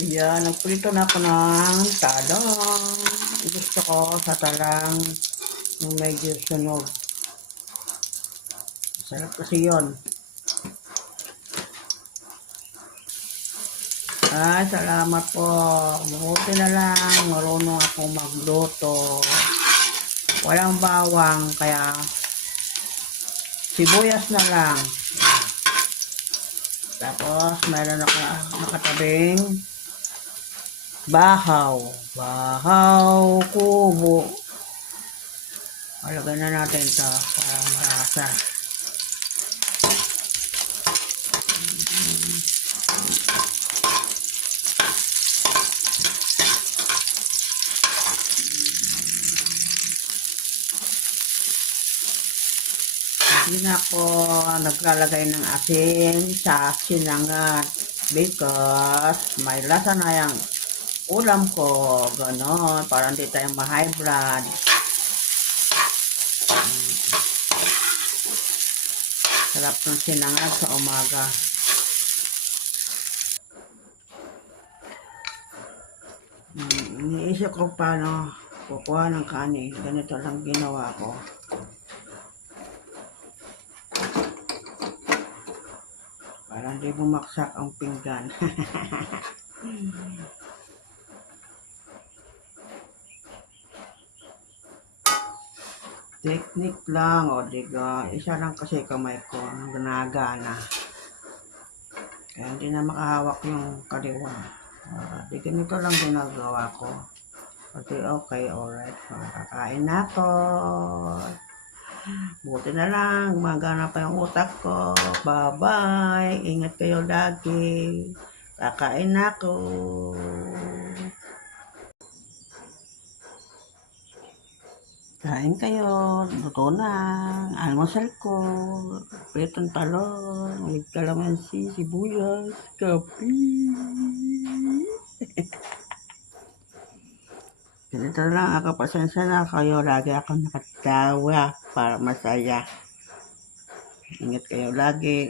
Ayan, nagprito na ako ng talong. Gusto ko sa talang yung medyo sunog. Sarap kasi yun. Ay, salamat po. Mabuti na lang. Marunong ako magluto. Walang bawang, kaya sibuyas na lang. Tapos, meron ako nakatabing bahaw. Bahaw kubo. Alagay na natin ito para marasa. Hindi na ako naglalagay ng asin sa sinangag because may lasa na yung ulam ko, ganon, para hindi tayo ma-high blood. Sarap ng sinangag sa umaga. Iniisip ko paano kukuha ng kanin. Ganito lang ginawa ko. Para hindi bumaksak ang pinggan. Technique lang, o diga, isa lang kasi kamay ko, ginagana. Kaya hindi na makahawak yung kaliwa. Di ganito lang ginagawa ko. Okay, alright. Kakain na ako. Buti na lang, gumagana pa yung utak ko. Bye-bye. Ingat kayo lagi. Kakain na ako. Kain kayo. Luto na. Almusal ko. Pritong talong. May kalamansi, sibuyas, kape. Ganito lang ako. Pasensya na kayo. Lagi ako nakatawa para masaya. Ingat kayo lagi.